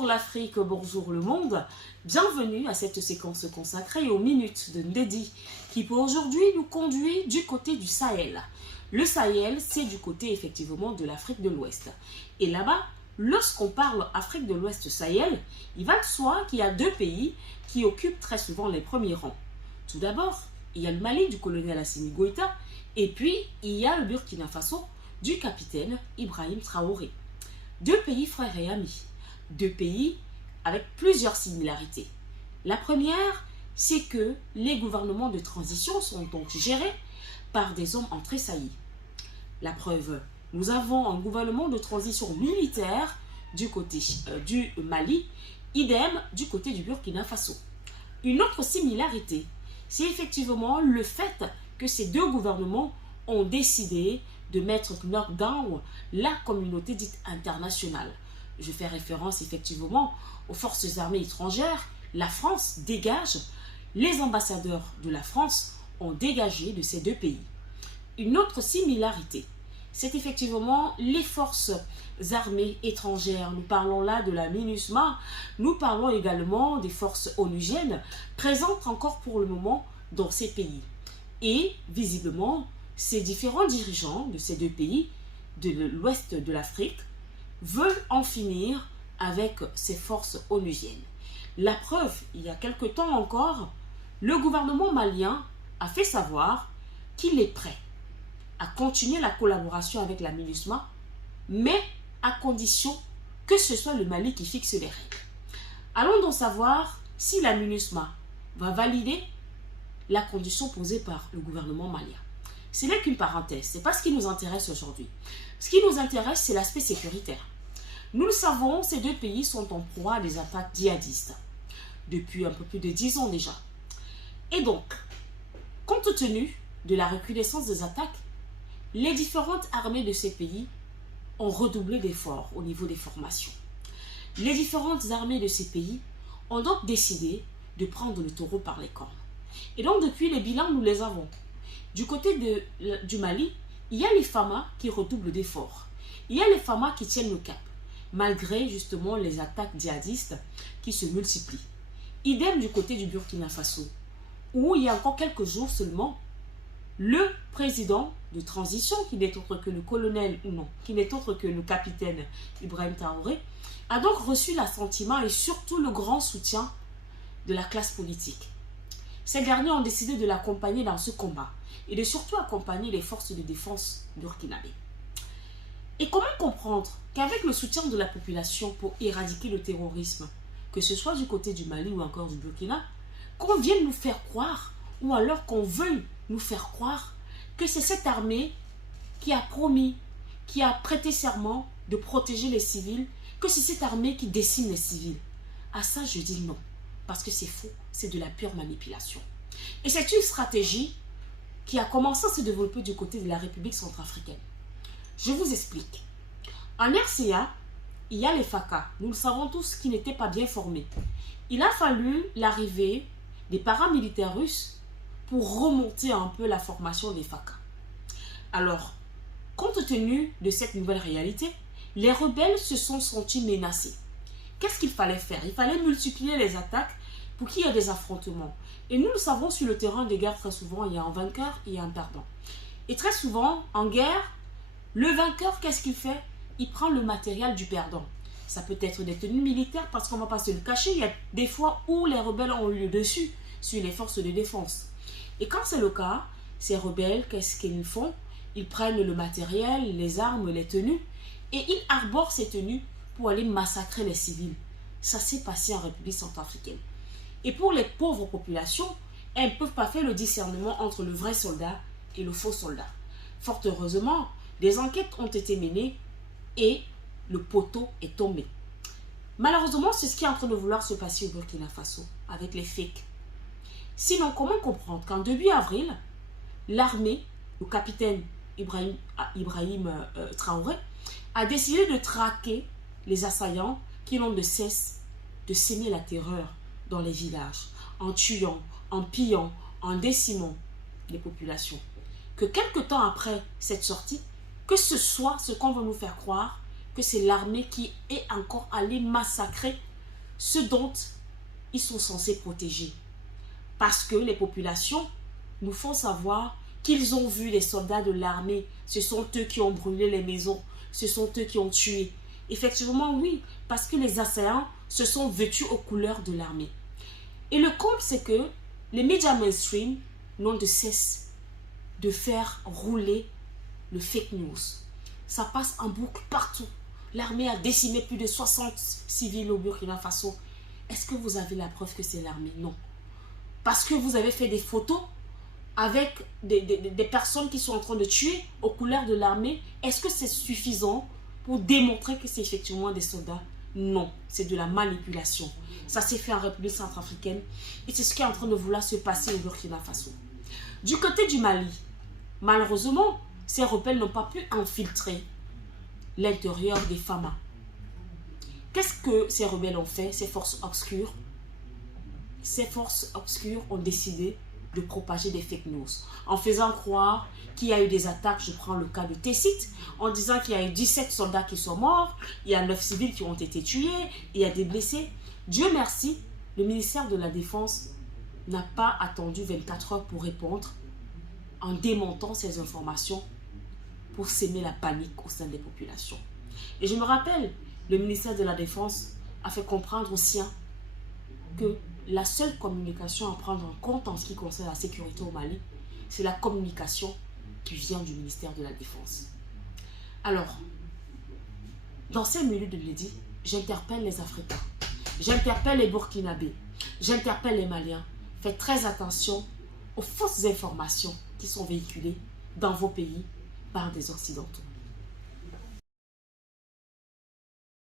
Bonjour l'Afrique, bonjour le monde. Bienvenue à cette séquence consacrée aux minutes de Ndedi qui pour aujourd'hui nous conduit du côté du Sahel. Le Sahel, c'est du côté effectivement de l'Afrique de l'Ouest. Et là-bas, lorsqu'on parle Afrique de l'Ouest-Sahel, il va de soi qu'il y a deux pays qui occupent très souvent les premiers rangs. Tout d'abord, il y a le Mali du colonel Assimi Goïta et puis il y a le Burkina Faso du capitaine Ibrahim Traoré. Deux pays frères et amis, deux pays avec plusieurs similarités. La première, c'est que les gouvernements de transition sont donc gérés par des hommes en tressaillis. La preuve, nous avons un gouvernement de transition militaire du côté du Mali, idem du côté du Burkina Faso. Une autre similarité, c'est effectivement le fait que ces deux gouvernements ont décidé de mettre knockdown la communauté dite internationale. Je fais référence effectivement aux forces armées étrangères. La France dégage, les ambassadeurs de la France ont dégagé de ces deux pays. Une autre similarité, c'est effectivement les forces armées étrangères. Nous parlons là de la MINUSMA, nous parlons également des forces onusiennes présentes encore pour le moment dans ces pays. Et visiblement, ces différents dirigeants de ces deux pays, de l'ouest de l'Afrique, veulent en finir avec ces forces onusiennes. La preuve, il y a quelque temps encore, le gouvernement malien a fait savoir qu'il est prêt à continuer la collaboration avec la MINUSMA, mais à condition que ce soit le Mali qui fixe les règles. Allons donc savoir si la MINUSMA va valider la condition posée par le gouvernement malien. Ce n'est qu'une parenthèse, ce n'est pas ce qui nous intéresse aujourd'hui. Ce qui nous intéresse, c'est l'aspect sécuritaire. Nous le savons, ces deux pays sont en proie à des attaques djihadistes depuis un peu plus de 10 ans déjà. Et donc, compte tenu de la recrudescence des attaques, les différentes armées de ces pays ont redoublé d'efforts au niveau des formations. Les différentes armées de ces pays ont donc décidé de prendre le taureau par les cornes. Et donc, depuis les bilans, nous les avons. Du côté du Mali, il y a les FAMA qui redoublent d'efforts. Il y a les FAMA qui tiennent le cap, malgré justement les attaques djihadistes qui se multiplient. Idem du côté du Burkina Faso, où il y a encore quelques jours seulement, le président de transition, qui n'est autre que le colonel, ou non, qui n'est autre que le capitaine Ibrahim Traoré, a donc reçu l'assentiment et surtout le grand soutien de la classe politique. Ces derniers ont décidé de l'accompagner dans ce combat et de surtout accompagner les forces de défense burkinabées. Et comment comprendre qu'avec le soutien de la population pour éradiquer le terrorisme, que ce soit du côté du Mali ou encore du Burkina, qu'on vienne nous faire croire, ou alors qu'on veuille nous faire croire que c'est cette armée qui a promis, qui a prêté serment de protéger les civils, que c'est cette armée qui décime les civils. À ça, je dis non, parce que c'est faux, c'est de la pure manipulation. Et c'est une stratégie qui a commencé à se développer du côté de la République centrafricaine. Je vous explique. En RCA, il y a les FACA. Nous le savons tous qui n'étaient pas bien formés. Il a fallu l'arrivée des paramilitaires russes pour remonter un peu la formation des FACA. Alors, compte tenu de cette nouvelle réalité, les rebelles se sont sentis menacés. Qu'est-ce qu'il fallait faire? Il fallait multiplier les attaques pour qu'il y ait des affrontements. Et nous le savons, sur le terrain des guerres, très souvent, il y a un vainqueur et un perdant. Et très souvent, en guerre, le vainqueur, qu'est-ce qu'il fait? Il prend le matériel du perdant. Ça peut être des tenues militaires, parce qu'on ne va pas se le cacher. Il y a des fois où les rebelles ont eu le dessus sur les forces de défense. Et quand c'est le cas, ces rebelles, qu'est-ce qu'ils font? Ils prennent le matériel, les armes, les tenues, et ils arborent ces tenues pour aller massacrer les civils. Ça s'est passé en République centrafricaine. Et pour les pauvres populations, elles ne peuvent pas faire le discernement entre le vrai soldat et le faux soldat. Fort heureusement, des enquêtes ont été menées et le poteau est tombé. Malheureusement, c'est ce qui est en train de vouloir se passer au Burkina Faso avec les fakes. Sinon, comment comprendre qu'en début avril, l'armée, le capitaine Ibrahim Traoré, a décidé de traquer les assaillants qui n'ont de cesse de semer la terreur dans les villages, en tuant, en pillant, en décimant les populations. Que quelque temps après cette sortie, que ce soit ce qu'on veut nous faire croire, que c'est l'armée qui est encore allée massacrer ce dont ils sont censés protéger. Parce que les populations nous font savoir qu'ils ont vu les soldats de l'armée. Ce sont eux qui ont brûlé les maisons. Ce sont eux qui ont tué. Effectivement, oui, parce que les assaillants se sont vêtus aux couleurs de l'armée. Et le comble, c'est que les médias mainstream n'ont de cesse de faire rouler le fake news. Ça passe en boucle partout. L'armée a décimé plus de 60 civils au Burkina Faso. Est-ce que vous avez la preuve que c'est l'armée? Non. Parce que vous avez fait des photos avec des personnes qui sont en train de tuer aux couleurs de l'armée. Est-ce que c'est suffisant pour démontrer que c'est effectivement des soldats? Non, c'est de la manipulation. Ça s'est fait en République centrafricaine et c'est ce qui est en train de vouloir se passer au Burkina Faso. Du côté du Mali, malheureusement, ces rebelles n'ont pas pu infiltrer l'intérieur des FAMA. Qu'est-ce que ces rebelles ont fait, ces forces obscures? Ces forces obscures ont décidé de propager des fake news en faisant croire qu'il y a eu des attaques. Je prends le cas de Tessit, en disant qu'il y a eu 17 soldats qui sont morts, il y a 9 civils qui ont été tués, il y a des blessés. Dieu merci, le ministère de la Défense n'a pas attendu 24 heures pour répondre en démontant ces informations pour s'aimer la panique au sein des populations. Et je me rappelle, le ministère de la Défense a fait comprendre aux siens que la seule communication à prendre en compte en ce qui concerne la sécurité au Mali, c'est la communication qui vient du ministère de la Défense. Alors, dans ces minutes de midi, j'interpelle les Africains, j'interpelle les Burkinabés, j'interpelle les Maliens. Faites très attention aux fausses informations qui sont véhiculées dans vos pays par des Occidentaux.